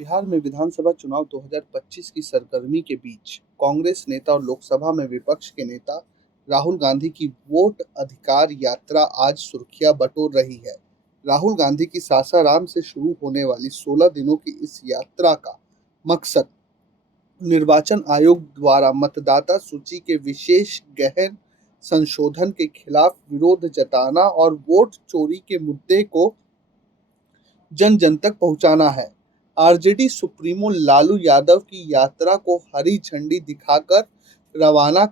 बिहार में विधानसभा चुनाव 2025 की सरगर्मी के बीच कांग्रेस नेता और लोकसभा में विपक्ष के नेता राहुल गांधी की वोट अधिकार यात्रा आज सुर्खियां बटोर रही है। राहुल गांधी की सासाराम से शुरू होने वाली 16 दिनों की इस यात्रा का मकसद निर्वाचन आयोग द्वारा मतदाता सूची के विशेष गहन संशोधन के खिलाफ विरोध जताना और वोट चोरी के मुद्दे को जन जन तक पहुंचाना है। आरजेडी सुप्रीमो लालू यादव की यात्रा को हरी झंडी दिखाकर रवाना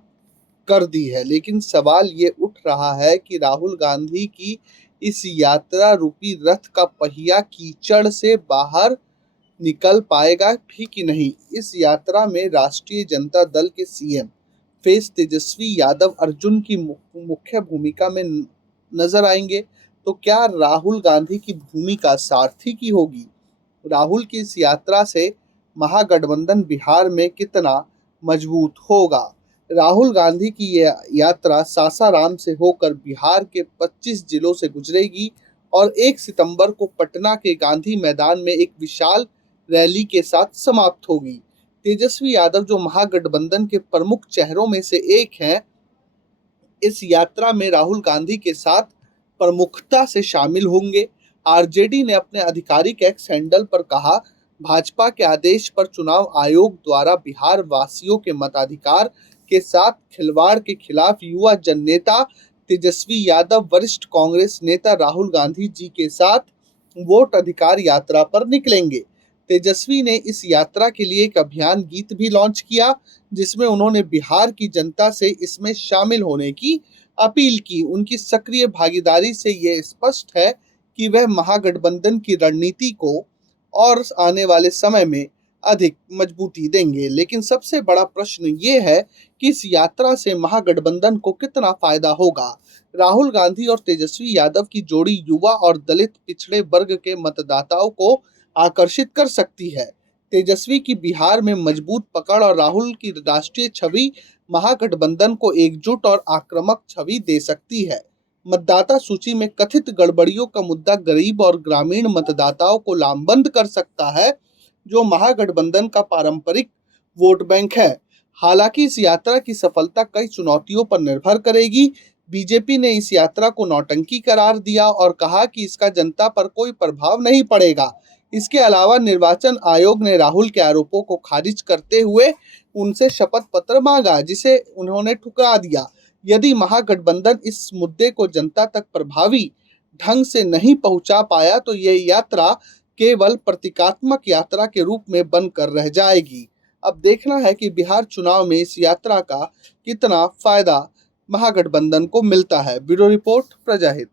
कर दी है, लेकिन सवाल ये उठ रहा है कि राहुल गांधी की इस यात्रा रूपी रथ का पहिया कीचड़ से बाहर निकल पाएगा भी कि नहीं। इस यात्रा में राष्ट्रीय जनता दल के सीएम फेस तेजस्वी यादव अर्जुन की मुख्य भूमिका में नजर आएंगे, तो क्या राहुल गांधी की भूमिका सारथी की होगी? राहुल की इस यात्रा से महागठबंधन बिहार में कितना मजबूत होगा? राहुल गांधी की यह यात्रा सासाराम से होकर बिहार के 25 जिलों से गुजरेगी और 1 सितंबर को पटना के गांधी मैदान में एक विशाल रैली के साथ समाप्त होगी। तेजस्वी यादव, जो महागठबंधन के प्रमुख चेहरों में से एक हैं, इस यात्रा में राहुल गांधी के साथ प्रमुखता से शामिल होंगे। आरजेडी ने अपने आधिकारिक एक्स हैंडल पर कहा, भाजपा के आदेश पर चुनाव आयोग द्वारा बिहार वासियों के मताधिकार के साथ खिलवाड़ के खिलाफ युवा जननेता तेजस्वी यादव वरिष्ठ कांग्रेस नेता राहुल गांधी जी के साथ वोट अधिकार यात्रा पर निकलेंगे। तेजस्वी ने इस यात्रा के लिए एक अभियान गीत भी लॉन्च किया, जिसमें उन्होंने बिहार की जनता से इसमें शामिल होने की अपील की। उनकी सक्रिय भागीदारी से यह स्पष्ट है कि वह महागठबंधन की रणनीति को और आने वाले समय में अधिक मजबूती देंगे। लेकिन सबसे बड़ा प्रश्न ये है कि इस यात्रा से महागठबंधन को कितना फायदा होगा। राहुल गांधी और तेजस्वी यादव की जोड़ी युवा और दलित पिछड़े वर्ग के मतदाताओं को आकर्षित कर सकती है। तेजस्वी की बिहार में मजबूत पकड़ और राहुल की राष्ट्रीय छवि महागठबंधन को एकजुट और आक्रामक छवि दे सकती है। मतदाता सूची में कथित गड़बड़ियों का मुद्दा गरीब और ग्रामीण मतदाताओं को लामबंद कर सकता है, जो महागठबंधन का पारंपरिक वोट बैंक है। हालांकि इस यात्रा की सफलता कई चुनौतियों पर निर्भर करेगी। बीजेपी ने इस यात्रा को नौटंकी करार दिया और कहा कि इसका जनता पर कोई प्रभाव नहीं पड़ेगा। इसके अलावा निर्वाचन आयोग ने राहुल के आरोपों को खारिज करते हुए उनसे शपथ पत्र मांगा, जिसे उन्होंने ठुकरा दिया। यदि महागठबंधन इस मुद्दे को जनता तक प्रभावी ढंग से नहीं पहुंचा पाया, तो ये यात्रा केवल प्रतीकात्मक यात्रा के रूप में बनकर रह जाएगी। अब देखना है कि बिहार चुनाव में इस यात्रा का कितना फायदा महागठबंधन को मिलता है। Bureau report, प्रजाहित।